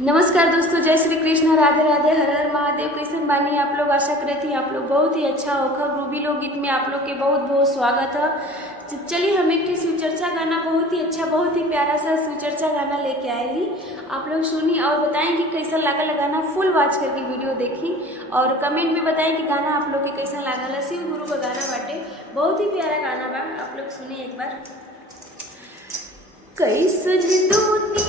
नमस्कार दोस्तों, जय श्री कृष्ण, राधे राधे, हर हर महादेव। कैसन बानी आप लोग? आशा करे थी आप लोग बहुत ही अच्छा होगा। रूबी लोकगीत में आप लोग के बहुत बहुत स्वागत है। चलिए हम एक शिव चर्चा गाना बहुत ही अच्छा, बहुत ही प्यारा सा शिव चर्चा गाना लेके आएगी। आप लोग सुनी और बताएं कि कैसा लगा गाना। फुल वॉच करके वीडियो देखी और कमेंट में बताएं कि गाना आप लोग के कैसा लगा। शिव गुरु का गाना बाटे, बहुत ही प्यारा गाना बा। आप लोग सुनिए एक बार। कैसन दुनिया